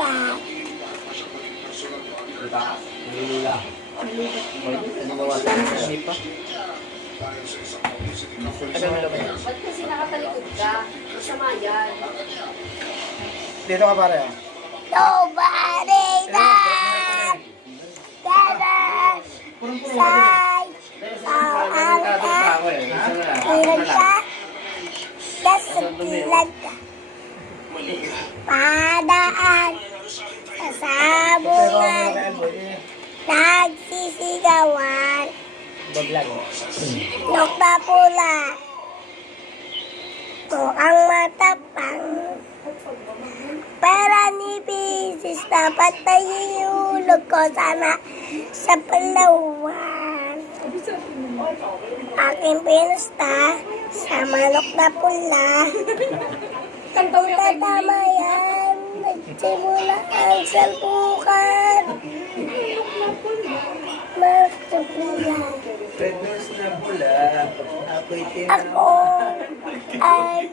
lupa. Diba? Nalulula. Hindi pa. Ba't kasi nakatalikod ka? Masama yan. Dito ka pare ah. Nobody that side. Ilagka. Ilagka. Padaan. Sa sabungan. Nagsisigawan. Nok na pula. Mukhang matapang. Para ni Bisis dapat nahihulog ko sana sa Palawan. Aking pinusta sa manok na pula. Punta tama yan. Nagsimula ang salpukan. Magsupilan. Red nose na pula. Apoy Ako ay